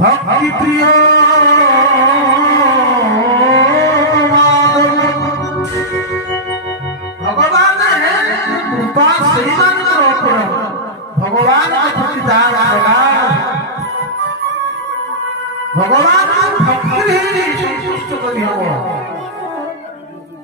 भक्ति प्रिय भगवान है कृपा सही भगवान भगवान भक्ति संतुष्ट करी हम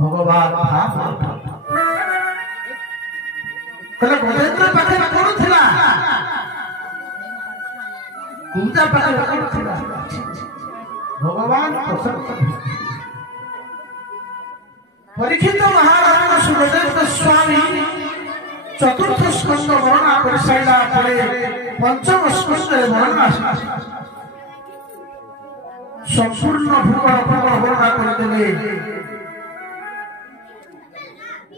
भगवान कल गजेन्द्र पाखे कौन थिला पूजा पाखे कौन थिला भगवान प्रसन्न परीक्षित महाराज सुखदेव गोस्वामी चतुर्थ स्कंद वर्णना कर साइला परे पंचम स्कंद वर्णना संपूर्ण भूगोल वर्णना कर देले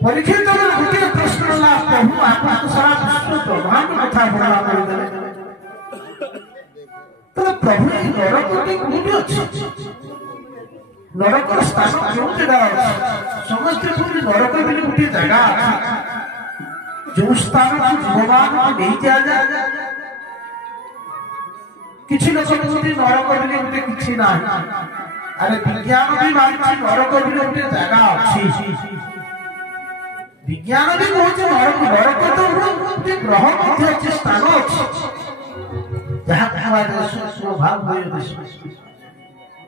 परीक्षित गोटे प्रश्न ला प्रभु आपन सारा विश्व ब्रह्मांड कथा वर्णना कर देले तो प्रभु नरक कोठी अछि नरक स्थान जो जगह अछि समस्त पूरी नरक बिली गोटे जगह अछि जो स्थान भगवान नहीं किया जाए किछि लोक कहते नरक बिली गोटे किछि ना अरे विज्ञान भी मानछि नरक बिली गोटे जगह अछि विज्ञान भी कहछि नरक तो गोटे ग्रह मध्य अछि स्थान अछि जहाँ हमारे स्वभाव हुए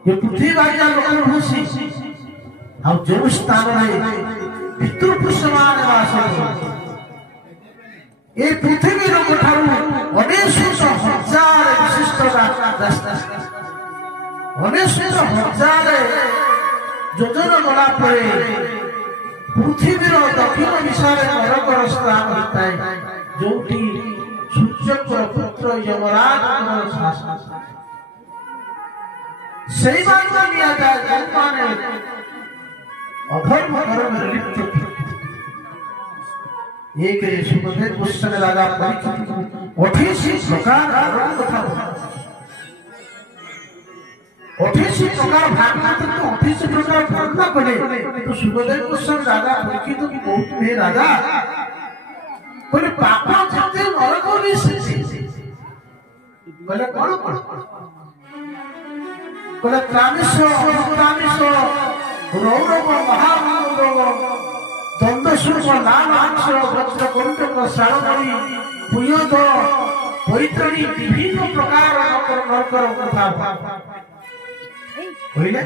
ये पृथ्वी बाजा लोक रहसी हम जो स्थान है पितृपुरुष मान वास ये पृथ्वी लोक ठारू अनेक हजार विशिष्ट रास्ता अनेक हजार योजन गला परे पृथ्वी दक्षिण दिशार नरक स्थान होता है जोटी सूर्य पुत्र यमराज सही बात लिया जाए माने अधर्म धर्म लिप्त एक सुखदेव गोस्वामी राजा परीक्षित 88 प्रकार कथा 88 प्रकार भागवत तो 88 प्रकार वर्णना करे तो सुखदेव गोस्वामी राजा परीक्षित की बहुत में राजा बोले पापा जते नरक विशेष बोले कौन बोले त्रामिष रौरव महाभारव दंडसूर लाल आंश वज्र कंटक सारणी पुयध পৈতৃণী বিভিন্ন প্রকার নরকর কথা কইলে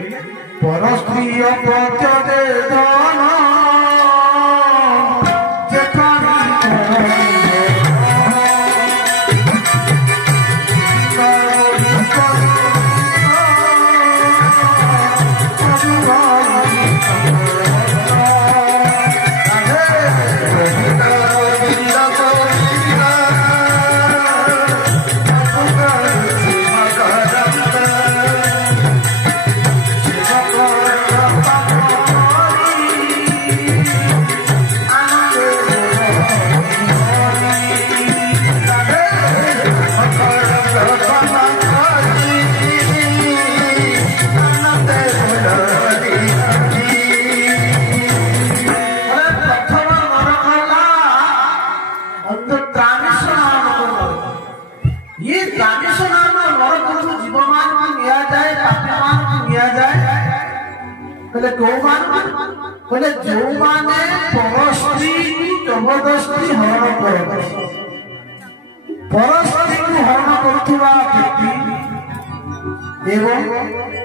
পরস্ত্রী অপত্যতে ধন जो माने परस्त्री जबरदस्ती हरण करते परस्त्री को हरण करुवा व्यक्ति एवं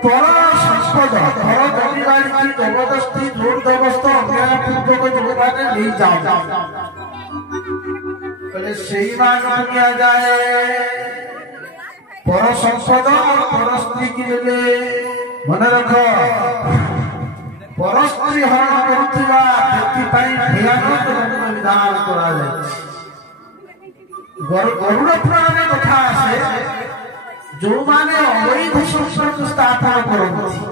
पर संपद घर जमीदारी की जबरदस्ती जोर जबरदस्त अन्याय पूर्वक जो माने नहीं जाओ सही मान किया जाए पर संपद और परस्त्री की जगह मन रख परस्त्री हरण करुवा व्यक्ति भयानक विधान गरुड़ पुराण कथा आसे जो माने अवैध संपर्क स्थापन करती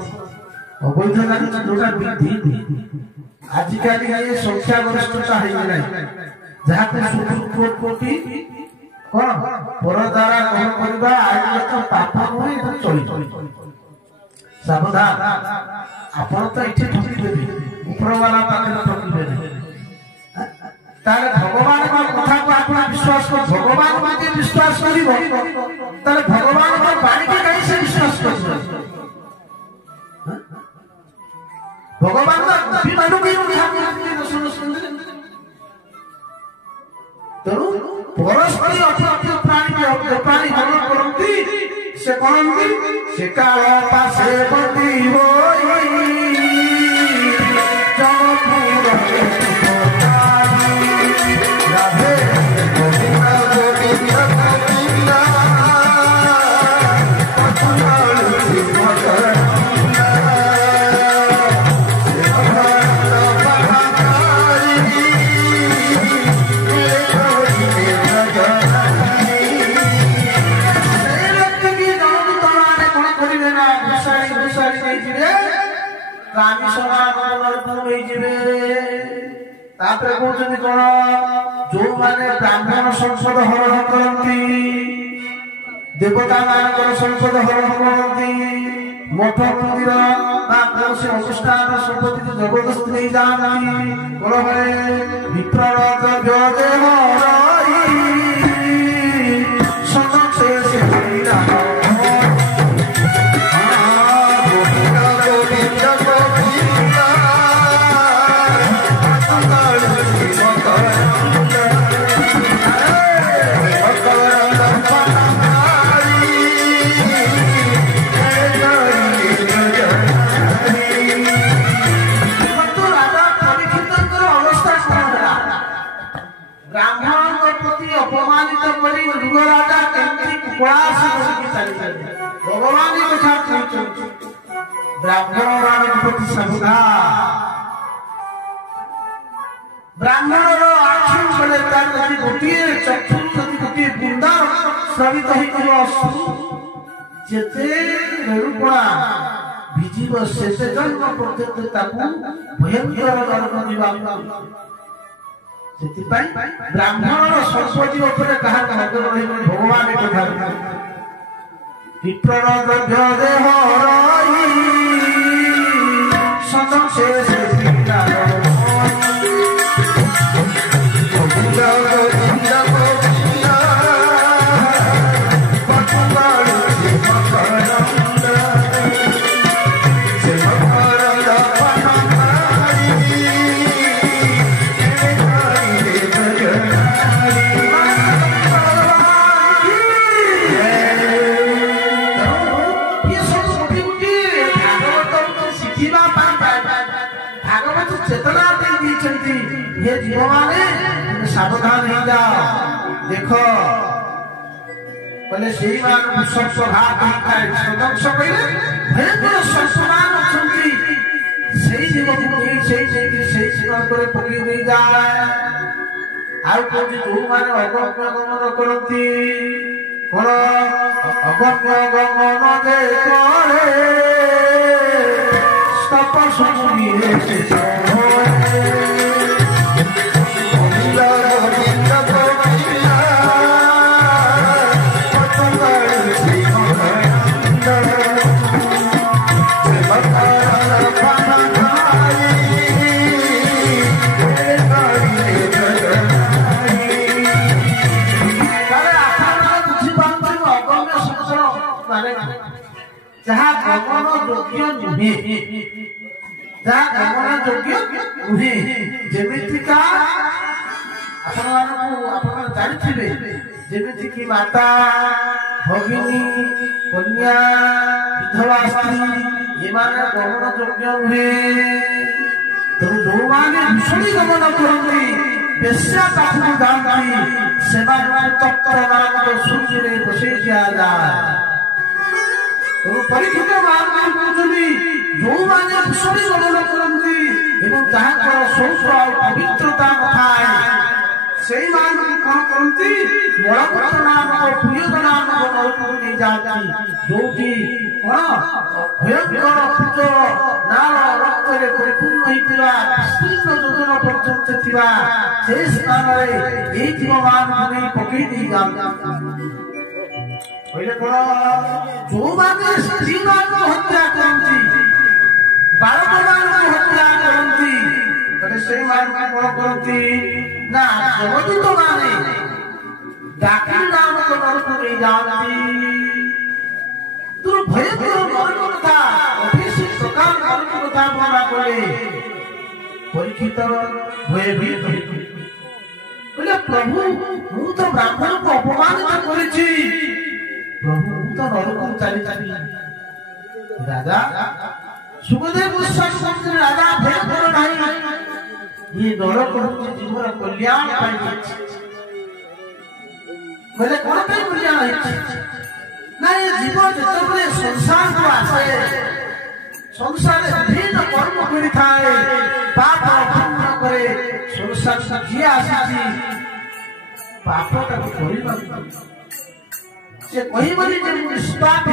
अवैध जोटा वृद्धि आजिकल ये संख्या गरिष्ठता है जहाँ सुप्रीम कोर्ट कोटी कौन पर द्वारा ग्रहण करवा आज तो पाप नुहे चल सावधान आपण तो इथे ठकी देबे ऊपर वाला पाखे ठकी देबे ताले भगवान का कथा को आपण विश्वास कर भगवान माने विश्वास करिवो ताले भगवान का वाणी के कैसे विश्वास करबो भगवान का विमानु के तनु परस्पर अपने प्राणी हरण करती से कहती से काल पासे बंदी होई जमपुर राधे गोविंदा गोविंदा गोविंदा जो माने ब्राह्मण संसद हरण करती देवता मान संसद हरण करती मठ मंदिर अनुष्ठान संपत्ति जबरदस्ती नहीं जाती विप्र द्रव्य ब्राह्मण आखि बोले गोटे चक्षु गोटे बुंदा स्रवित होरुपणा भिजिब से जन्म पर्यंत भयंकर नरक ब्राह्मण संपत्ति भगवान विप्र द्रव्य देह सावधान हो जाओ देखो बोले से स्वभाव सदंश कहले भयंकर संसमान अछंती सेही जीवक सेही सीमा पर पकड़ी नहीं जाए आउ कोठी जो माने अगम्य गमन करती कोन अगम्य गमन जे करे तप सुनी रे जहाँ गमन योग्य नुहे जहाँ गमन योग्य नुहे जेमितिका आपण जानिथिबे जेमिति की माता भगिनी कन्या विधवा स्त्री एमाने गमन योग्य नुहे तो जो माने विषणी गमन करती बेश्या पाखु जाती सेमान तत्व मान सूर्य बसई दिया जाए परीक्षित जो मैंने विषणी गमन करती शौच पवित्रता नए से कौन करती बड़पुत्र नामक प्रियद नामक नरक नहीं जाती जो भयंकर पूज नाल रक्त परिपूर्ण विस्तीर्ण योजन पर्यंत से स्थान में जीव मान पकई दी जाती पहले कौन जो माने स्त्री मान को हत्या करती बालक मान को हत्या करती तबे से मान को कौन करती ना जगदूत माने डाकी नाम को नरक नहीं जाती तो भयंकर नरक था अभिषेक प्रकार नरक था बना करे परीक्षित भयभीत बोले प्रभु मु तो ब्राह्मण को अपमानित करिछि प्रभु तो नरक चली राजा सुखदेव गोस्वामी राजा भयंकर नहीं ये नरक जीवन कल्याण बोले कौन कल्याण ना ये जीवन जितने संसार को आसे संसार विभिन्न कर्म कर पाप पुण्य करे संसार से जी आसी पाप कर से कही बोली जे निष्पाप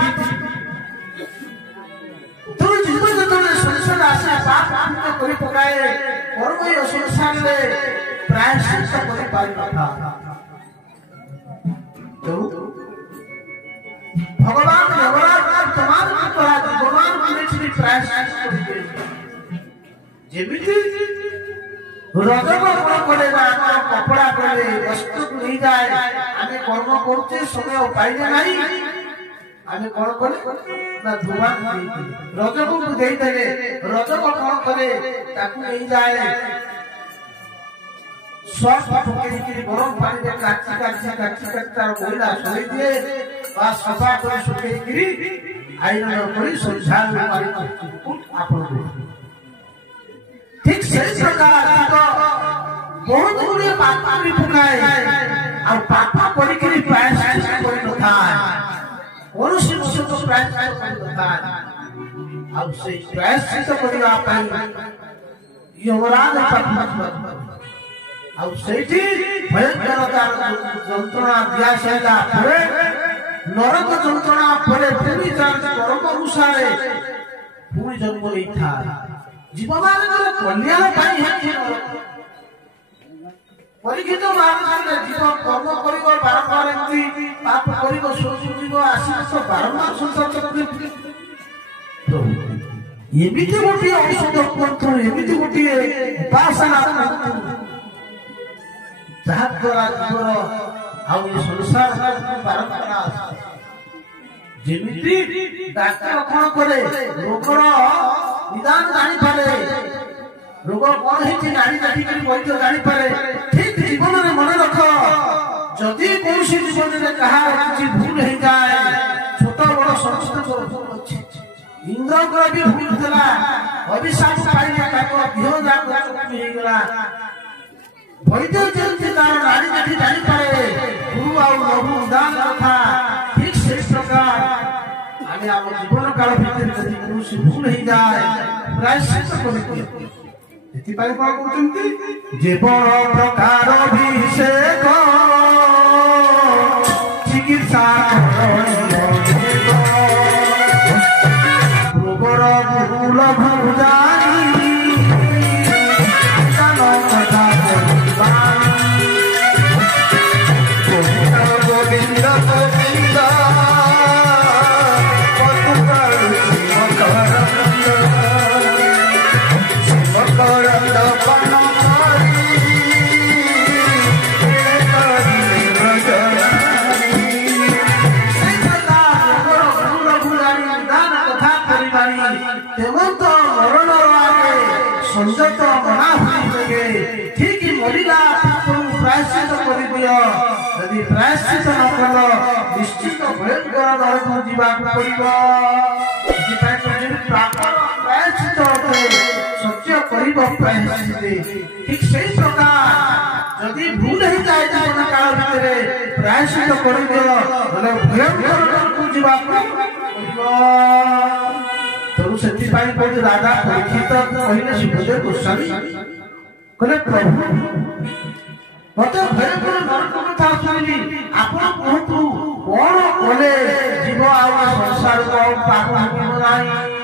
तो जीवन जतने संसार आसे पाप पुण्य करि पकाए कर्म ये संसार में प्रायश्चित करि पारि नथा तो भगवान देवराज तमाम भगवान की प्रायश्चित करि जेमिति रजब करे कपड़ा करे वस्तु नहीं जाए आमे कर्म करते समय पाइले नहीं आमे कौन करे ना धुआं रजब को दे देले रजब कौन करे ताकू नहीं जाए स्वास पकड़ी गरम पानी में काटी तार कोइला सोई दिए बा सफा कर सुके गिरी आईना करी संसार में आपन ठीक सही प्रकार बहुत गुड़िया पाप भी पुकाए और पाप पड़ी प्रायश्चित करि नथा मनुष्य तो प्रायश्चित करि नथा अब से प्रायश्चित करिवा पाई यमराज पाप अब सेठी भयंकर जंत्रणा दिया सेला परे नरक जंत्रणा परे पूरी जान कर्म अनुसार पूरी जन्म लेथा जीवमान कल्याण पाई है परीक्षित महाराज जीव कर्म करिबो बारंबार एमती पाप करिबो सोचु जीव आशीष बारंबार संसार चक्र एमिति गोटी औषध पंथ एमिति गोटी उपासना जहा द्वारा जीवर आउ ये संसार बारंबार जेमिति डाक्टर कौन करे रोगर निदान जानी पारे रोग कौन है गाड़ी जाती कर वैद्य जानी पारे ठीक जीवन में मन रख जदि कौन सी जीवन में कहा किसी भूल हो जाए छोटा बड़ समस्त भूल अच्छी इंद्र को भी भूल देला अभिशाप पाइले ताको देह जाक हो गला ବୈଦ୍ୟ ଯେମିତି ତାର ନାରୀ ଦେଖି ଜାଣିପାରେ ଗୁରୁ ଆଉ ଲଘୁ ଉଦାନ କଥା ଠିକ ସେଇ ପ୍ରକାର ଆମେ ଆମ ଜୀବନ କାଳ ଭିତରେ ଯଦି କୌଣସି ଭୁଲ ହେଇଯାଏ ପ୍ରାୟଶ୍ଚିତ କରିଦିଅ। ଏଥିପାଇଁ କଣ କହୁଛନ୍ତି ଜୀବନ ପ୍ରକାର ଅଭିଷେକ ଚିକିତ୍ସା ରୋଗର ଭୁଲ ଭୁଜାଇ गोविंद गोविंद मकरंद संजत मना हुए ठीक मरिला प्रायश्चित कर दियो यदि प्रायश्चित न कल निश्चित भयंकर नरक जीवाक पड़िबो। प्रायश्चित सत्य करिबो प्रायश्चित ठीक सही प्रकार यदि भूल ही जाए जीवन काल भितरे प्रायश्चित कर दियो बोले भयंकर नरक जीवाक पड़िबो। तेणु से राजा परीक्षित कहले सुखदेव गोस्वामी कहले प्रभु मत भयंकर नरक कथा शुणिली आपण कहतु कौन कले जीव आ संसार को पाप भागिब नाही।